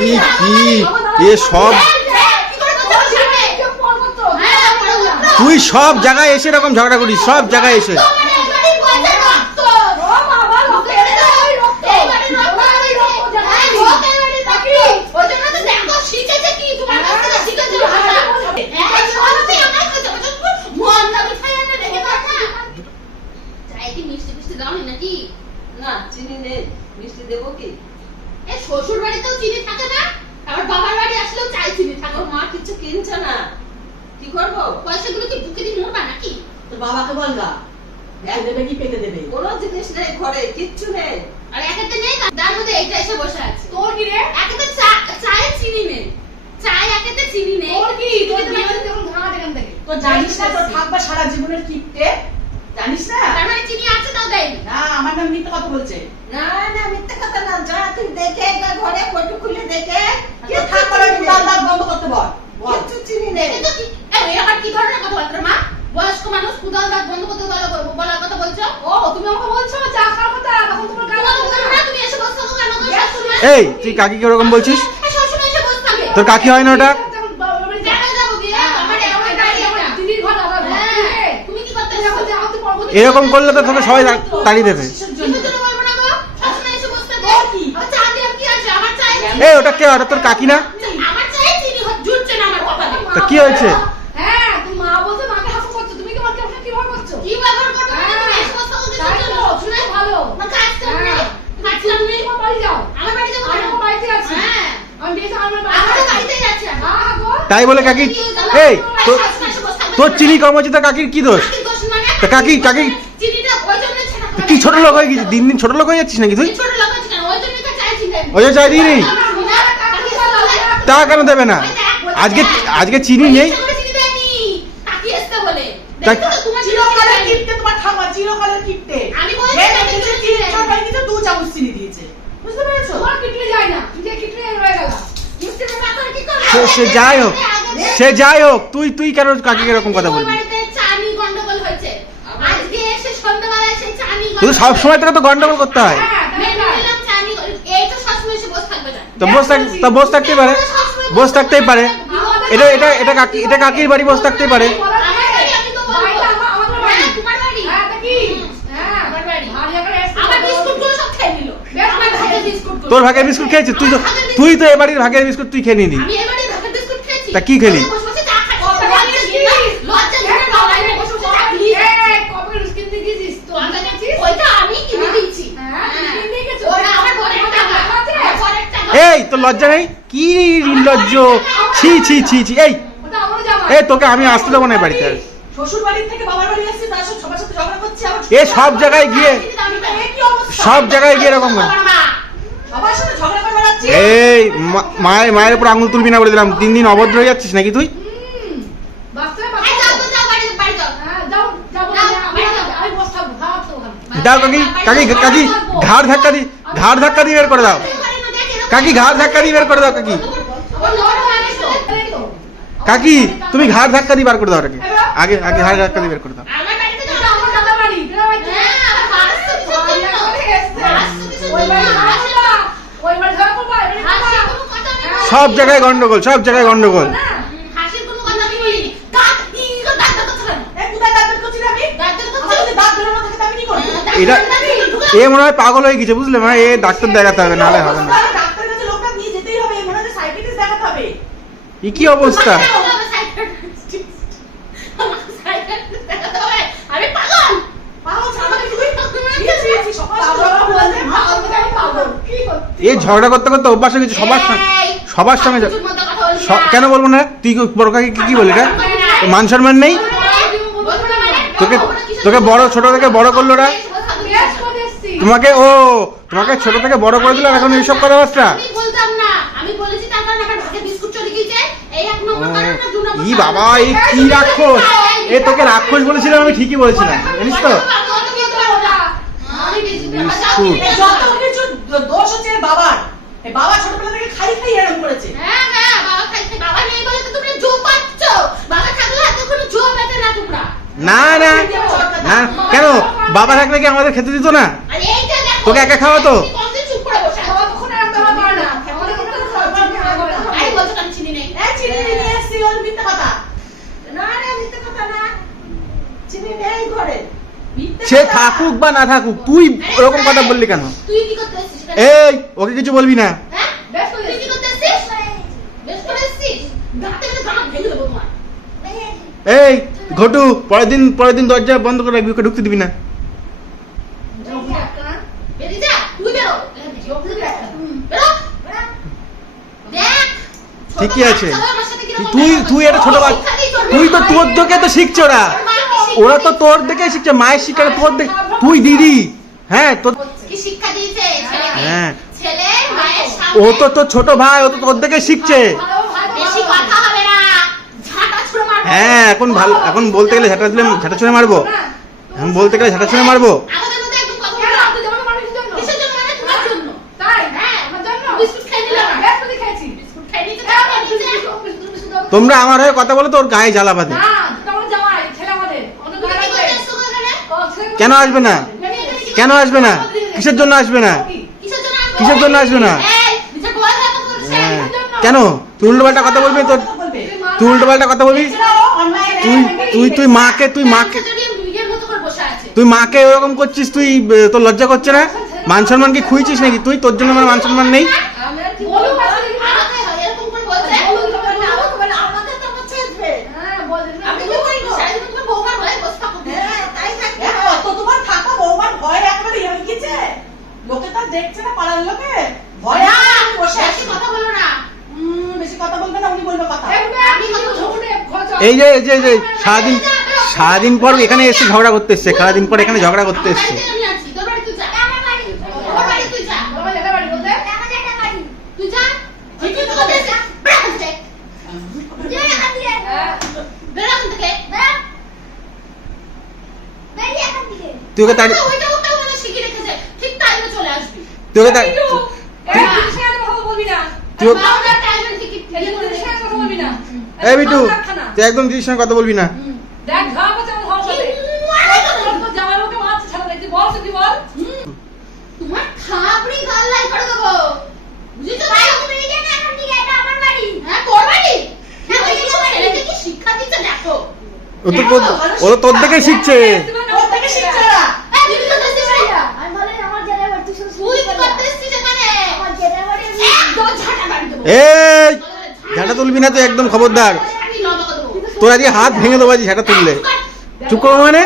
ই কি এ সব তুই সব জায়গায় এসে এরকম ঝগড়া করিস সব জায়গায় এসে মিষ্টি মিষ্টি দাও নাকি না চিনি নেই মিষ্টি দেবো কি এ শ্বশুর বাড়িতেও চিনি থাকে না আবার বাবার বাড়ি আসলেও চাই চিনি থাকে তোর মা কিছু কিনছে না কি করব পয়সাগুলো কি বুকে দিয়ে মরবা নাকি তোর বাবাকে বল না এক দেবে কি পেতে দেবে কোনো জিনিস নেই ঘরে কিচ্ছু নেই। আর একেতে নেই তার মধ্যে এইটা এসে বসে আছে। তোর কি রে? একেতে চা চায়ে চিনি নেই। চায় একেতে চিনি নেই। তোর কি? তোর বিয়ে তোমার- বাড়িতে যখন থেকে তো জানিস না তোর থাকবা সারা জীবনের কিপটে? জানিস না? তার মানে চিনি আছে তাও দেয়নি। না আমার নাম মিথ্যা কথা বলছে। না না মিথ্যে কথা না যা তুই দেখে একবার ঘরে ফটো খুলে দেখে কে থাকবার ওই দাঁত দাঁত বন্ধ করতে বল বল কিচ্ছু চিনি নেই দেখে তো কি এই আবার কি ধরনের কথাবার্তা মা বয়স্ক মানুষ কুদাল দাঁত বন্ধ করতে বলা বলার কথা বলছো ও তুমি আমাকে বলছো চা খাওয়ার কথা তখন তোমার গাল তোমার কথা না তুমি এসে বসছো তো কেন গো সবসময় এই তুই কাকিকে ওরকম বলছিস? তোর কাকি হয় না ওটা? এরকম করলে তো তোকে সবাই তাড়িয়ে দেবে। এই ওটা কে? ওটা তোর কাকি না? তা কি হয়েছে হ্যাঁ তুমি মা বলছো মাকে হাসু করছ তুমি কি মাকে ওখানে কি ভাবে করছ কি ব্যবহার করব হ্যাঁ। তুমি এসে বসে থাকো তাই কিছু তো, জন্য শুনে ভালো না কাজ কাম নেই হ্যাঁ। কাজ কাম নেই তোমার বাড়ি যাও আমার বাড়ি যাব আমি কেন? আমার বাড়িতে আছি হ্যাঁ আমি বেশ আমার আমারও বাড়িতে বাড়িতেই যাচ্ছি আমি। হ্যাঁ হ্যাঁ গো তাই বলে কাকি এই তোর তোর চিনি কম হচ্ছে তা কাকির কি দোষ মানে? তা কাকি- কাকি- কি ছোট লোক হয়ে গেছিস দিন দিন ছোট লোক হয়ে যাচ্ছিস নাকি তুই? ওই জন্যই তো চাই চিনি আমি। ওই যে চাই দিই নি আমার চিনি না, কাকি এসে বলে, তা কেন দেবে না আজকে আজকে চিনি নেই আমি বুঝতে পেরেছ কিটলে যায় না যে কিটলে রয়ে গেল সে- সে যাই হোক সে যাই হোক তুই তুই কেন কাকে এরকম কথা বলবি? বাড়িতে চানি গন্ডগোল হয়েছে। আজকে এসে সন্ধ্যাবেলায় সে চানি তুই সবসময় সব তোকে তো গন্ডগোল করতে হয়। হ্যাঁ। এই তো বসে তো বস বস থাকতেই পারে। বস থাকতেই পারে। এটা এটা এটা কাকি এটা কাকির বাড়ি বস থাকতেই পারে আমার বাড়ি আমি তো বলব। বাড়িটা আমার- আমাদের বাড়ি। হ্যাঁ, তোমার বাড়ি। হ্যাঁ তা কি হুম। হ্যাঁ আমার বাড়ি। ভারী করে এসছে আমার বিস্কুটগুলো সব খেয়ে নিল। বেশ আমার ভালো। ভাগের বিস্কুটগুলো। তোর ভাগের বিস্কুট খেয়েছিস? তুই তো তুই তো এ বাড়ির ভাগের বিস্কুট তুই খেয়ে নিলি। তা কি খেলি? এই, হ্যাঁ? হ্যাঁ, হ্যাঁ। তোর লজ্জা নেই? কি নির্লজ্জ? ছি ছি ছি ছি এই। এই তোকে আমি আসতে দেবো না বাড়িতে। শ্বশুর বাড়ি থেকে বাবার বাড়ি আসছে তার সাথে সবার সাথে ঝগড়া করছে এ সব জায়গায় গিয়ে আমি তো এ কি অবস্থা। সব জায়গায় গিয়ে এরকম না। আমার মা। সবার সাথে ঝগড়া করে বেড়াচ্ছি এই মা- মায়ের মায়ের উপর আঙুল তুলবি না বলে দিলাম। তিন দিন অভদ্র হয়ে যাচ্ছিস নাকি তুই। হ্যাঁ, দাও কাকি কাকি কাকি ঘাড় ধাক্কা দি ঘাড় ধাক্কা দিয়ে বের করে দাও। কাকি ঘাড় ধাক্কা দিয়ে বের করে দাও কাকি। কাকি তুমি ঘাড় ধাক্কা দিয়ে বের করে দাও ওটাকে আগে আগে ঘাড় ধাক্কা দিয়ে বের করে দাও। আমার বাড়িতে এটা আমার দাদা বাড়ি এটা বাড়ি। হ্যাঁ, ওই বাড়ি ঝগড়া করবা, এবারে হাসির করবা। কোনো কথা আমি হ্যাঁ। সব জায়গায় গন্ডগোল সব জায়গায় গন্ডগোল। এটা ঢুকে এ মনে হয় পাগল হয়ে গেছে বুঝলে? মা এ ডাক্তার দেখাতে হবে নাহলে হবে না। অবস্থা, ডাক্তারের কাছে লোকটা নিয়ে যেতেই হবে মনে হচ্ছে সাইকিয়াট্রিস্ট দেখাতে হবে। এ কি অবস্থা? আমি পাগল! পাগল ছাড়া তুই? ছি, ছি, ছি, সকাল সকাল বলতে পাগল থেকে আমি পাগল। কি করছিস? এ ঝগড়া করতে করতে অভ্যাস হয়ে গেছে সবার সঙ্গে এই, সবার সঙ্গে। কেন বলব না তুই বড় কাকে কি বলি এটা মান সম্মান নেই? তোকে তোকে বড় ছোট থেকে বড় করল করে এসছি। তোমাকে ও তোমাকে ছোট থেকে বড় করে দিল এখন এইসব দু নম্বর ই বাবা এই কি রাক্ষস এ তোকে রাক্ষস বলেছিলাম আমি ঠিকই বলেছিলাম জানিস তো বিস্কুট দোষ হচ্ছে বাবার বাবা ছোটবেলা থেকে খাই খাই এরকম করেছে। হ্যাঁ হ্যাঁ বাবা খাইছে বাবা নেই বলে তো তোমরা জো পাচ্ছ বাবা থাকলে হাতে কোনো জো পেতে না তোমরা। না না। না কেন? বাবা থাকলে কি আমাদের খেতে দিত না? তোকে একা খাওয়াতো? তুমি কতদিন চুপ করে বসে আছো? বাবা কখনো এরকম ব্যবহার করে না। আমাদের কখনো খাওয়া সে থাকুক বা না থাকুক তুই ওরকম কথা বললি কেন? এই ওকে কিছু বলবি না। হ্যাঁ? এই ঘটু পরের দিন পরের দিন দরজা বন্ধ করে রাখবি ওকে ঢুকতে দিবি না। না। ঠিকই আছে। তুই তুই। একটা ছোট। তুই তো তোর দেখে তো শিখছো ওরা। ওরা তো তোর দেখে শিখছে মায়ের শিক্ষা তোর দেখে তুই দিদি। হ্যাঁ তোর শিক্ষা দিয়েছে হ্যাঁ। ও তো তোর ছোট ভাই ও তো তোর দেখে শিখছে। হ্যাঁ এখন ভালো এখন বলতে গেলে ঝাঁটা ছুঁড়ে ঝাঁটা ছুঁড়ে মারবো। এখন বলতে গেলে ঝাঁটা ছুঁড়ে মারবো। তোমার জন্য। তাই? হ্যাঁ আমার হ্যাঁ, হয়ে কথা বলে তোর গায়ে জ্বালা বাঁধে না তোমার জামাই ছেলে আমাদের অন্য তুমি গায়ে কি লাগবে করতে এসছো গো এখানে? ও, ছেলে- কেন আসবে না? কেন আসবে না? কিসের জন্য আসবে না? কিসের জন্য আসব? না? হ্যাঁ। কেন? তুই উল্টো পাল্টা কথা বলবি তোর তুই উল্টো পাল্টা কথা বলবি? তুই তুই তুই মাকে তুই মাকে। তুই মাকে ওরকম করছিস, তুই তোর লজ্জা করছে না? মান সম্মান কি খুঁজছিস নাকি? তুই তোর জন্য আমার মান সম্মান নেই আমি আর কি বলুন, বলব? আমাকে এরকম করে বলছে। বলুন, বলুন, বলুন। বলে আমাকে তো আমার ছেড়বে হ্যাঁ, বলবেন না। আমি কি করি? সারাদিন তোমার বউমার ভয়ে বসে থাকো। হ্যাঁ তাই থাকতে হ্যাঁ, অত তোমার থাকা বৌমার ভয় একেবারে ইয়ে গেছে লোকে তো দেখছে না পাড়ার লোকে? ভয় বসে বেশি কথা বলো না। বেশি কথা বলবে না উনি বলবে কথা। দেখবে, আমি কথা বলব। ঝুঁকুনে ঘর চল। এই যে এই যে এই যে সারাদিন সারাদিন পর এখানে এসে ঝগড়া করতে এসছে সারাদিন পর এখানে ঝগড়া করতে এসছে। তুই তাড়ি কিন্তু, এই জিনিসের সাথে কথা বলবি না। তুই ও- বারোটার টাইমে টিকিট এই করে জিনিসের সাথে রেখেছে। কথা বলবি না। এই বিটু। তুই একদম দিদির সঙ্গে কথা বলবি না। দেখ, ঘা করছে আমার ঘর সাথে। তোর তো জামাই বাবুকে মারছে ছাড়া দেখছি। বল সত্যি বল। তোমার থাপড়ি গাল লাই করে দেবো বুঝেছ তো? হ্যাঁ তোর বাড়ি হ্যাঁ ওই যে ছেলেকে কি শিক্ষা দিচ্ছে দেখো ও তো তোর ও তো তোর দেখে শিখছে ওর থেকে শিখছে না এই দিদি তো দেখছিস না? তুই কি করতে এসেছিস এখানে একদম ঝাঁটা বাড়ি দেবো এই, ঝাঁটা তুলবি না তো একদম খবরদার। তোর আজকে হাত ভেঙে দেবো আজকে ঝাঁটা তুললে। চুপ মানে।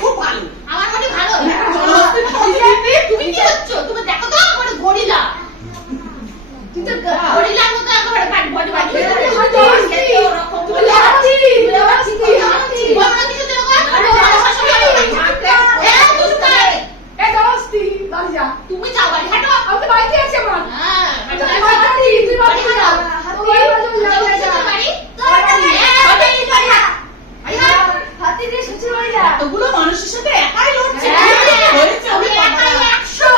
খুব ভালো আমার হোটিং ভালো হ্যাঁ, তুমি কি হচ্ছ তুমি দেখো তো আমার গরিলা তুই তো গরিলার মতো একেবারে বাড়ি বডি বাড়ি তুমি হাতি। তুমি হাতি। তুমি হাতি। তুমি হাতি। বড় কিছু দিল কর আরে এই দোস্তি, বাড়ি যা। তুমি যাও বাড়ি হাঁটো আমি তো বাড়িতে আছি আমার। হ্যাঁ আমি তো বাড়ি যাচ্ছি, তুই বাড়ি যা। হাতি। তোর বাড়ি যাবি, যাবি, যা। বাড়ি তোর বাড়ি। বাড়ি বাড়ি বাড়ি হাতি দিয়ে শ্বশুর বাড়ি যা। এতগুলো মানুষের সাথে একাই লড়ছে হ্যাঁ, হয়েছে আমি ওরে একাই বাবা। একশো।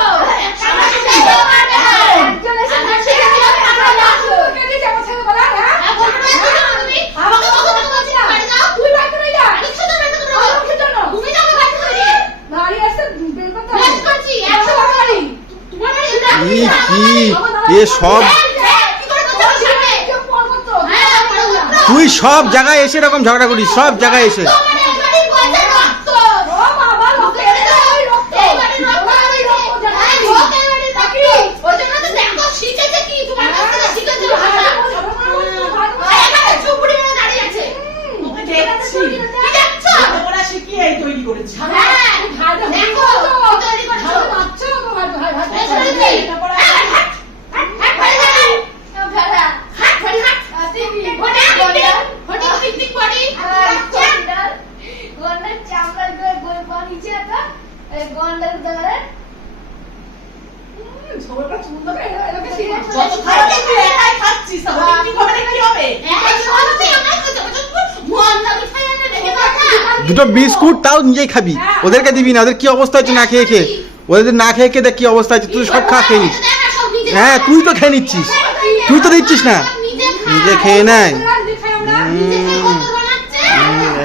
আমার সাথে একশো। কেউ পারবে না। একজন এসে আমার বলছে, সাথে কেউ পারবে না। তোকে দিয়েছে আমার সাথে বলা, হ্যাঁ? হ্যাঁ, বলবে না তুমি? আমাকে কখন থেকে বলছি না, বাড়ি যাও। তুই বাড়িতে রয়ে যা। আমি শুধু বাড়ি থেকে বেরোবো। আমাকে জন্য। তুমি যাবে বাড়ি থেকে বেরিয়ে। বাড়ি আসতে বের করতে হবে। বেশ করছি, একশো বার বাড়ি। তোমার বাড়ি এটা? ই কি এ সব এই, এই, কি করে করতে পারছি আমি? কেউ ফোন করতো। হ্যাঁ, বড় সব তুই সব জায়গায় এসে এরকম ঝগড়া করিস সব জায়গায় এসে তোমার এই বাড়ির পয়সা রক্ত। ও বাবা, লোকে এই বাড়ির রক্ত হয়েছে। হ্যাঁ, লোক এই বাড়ির রক্ত। ওই জন্য তো দেখো, শিখেছে কি? তোমার কাছ থেকে শিখেছে ভাষা। এই এখানে ঝুপড়ি মেরে দাঁড়িয়ে আছে। ওকে দেখছি কি দেখছ? লেখাপড়া শিখিয়ে এই তৈরি করেছি হ্যাঁ, দেখো, কি তৈরি করেছ? পেছনে কি? হ্যাঁ, হাট, হাট, হাট, বাড়ি যাও। ভেড়া। হাট, বাড়ি হাট। হাতি। হোটেল, গন্ডার। হোটেল, পিকনিক বাড়ি। আর গন্ডার। গন্ডার চামড়ার করে বই বানিয়েছে একটা। এই গন্ডার ধরে যত খারাপ তুই একাই খাচ্ছিস তাহলে কি করে কি হবে হ্যাঁ, সত্যি, আমার কাছে ওটা তো মন্দা মিঠাই এনে রেখে দাও না। দুটো বিস্কুট তাও নিজেই খাবি। ওদেরকে দিবি না, ওদের কি অবস্থা হচ্ছে না খেয়ে খেয়ে? ওদের না খেয়ে খেয়ে দেখ কি অবস্থা হচ্ছে, তুই সব খা, খেয়ে হ্যাঁ তুই তো খেয়ে নিচ্ছিস। তুই তো দিচ্ছিস না। নিজে খেয়ে কত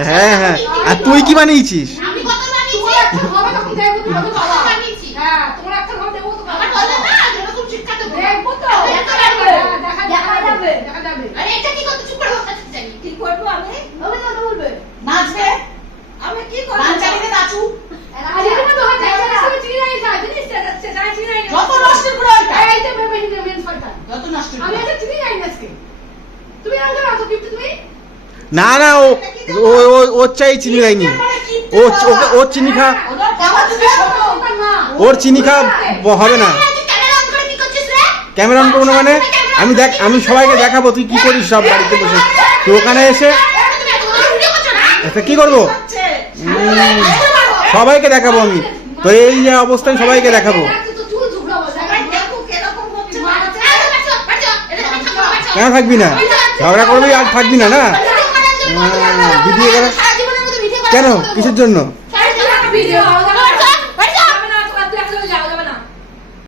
হ্যাঁ হ্যাঁ। আর তুই কি বানিয়েছিস আমি কত বানিয়েছি তোমার একটা হবে তখন দেখব তুমি হবে কত বাবা বানিয়েছি হ্যাঁ তোমার একটা হবে দেখব তো আমার বলে না যেরকম শিক্ষা দেবো দেখব তো এত দেখা লাগবে। যাবে দেখা দেখা যাবে দেখা যাবে আরে এটা কি করতে চুপ করে বসে আছিস জানি কি করব আমি আমি তো বলবে নাচবে আমি কি গান চালিয়ে নাচু আজ এরকম তো হয় চাইছে না তুমি চিনি নাই স্যার জানিস সে চাই চিনি নাই যত নষ্ট করে ওইটা। এই তো ভেবে নিয়ে মেন ফালটা নষ্ট আমি এটা চিনি নাই আজকে। তুমি আমাকে রাখো কিন্তু তুমি? না না ও ও ও- ওর চাই চিনি দেয়নি ও ওর চিনি খা ওর চিনি খাওয়া হবে না। ক্যামেরা অন করে কি করছিস রে? ক্যামেরা অন করব না মানে? আমি দেখ আমি সবাইকে দেখাবো তুই কি করিস সব বাড়িতে বসে। তুই ওখানে এসে একটা কি করব? সবাইকে দেখাবো আমি। তো এই যে অবস্থায় সবাইকে দেখাবো তো চুল ঝুকড়াবো সবাই দেখুক এরকম হচ্ছে না এই, বাচ্চা, বাচ্চা, এটা তুমি থাকো, বাচ্চা। কেন থাকবি না? ঝগড়া করবি আর থাকবি না না? দিদি হ্যাঁ, করা- কেন? কিসের জন্য?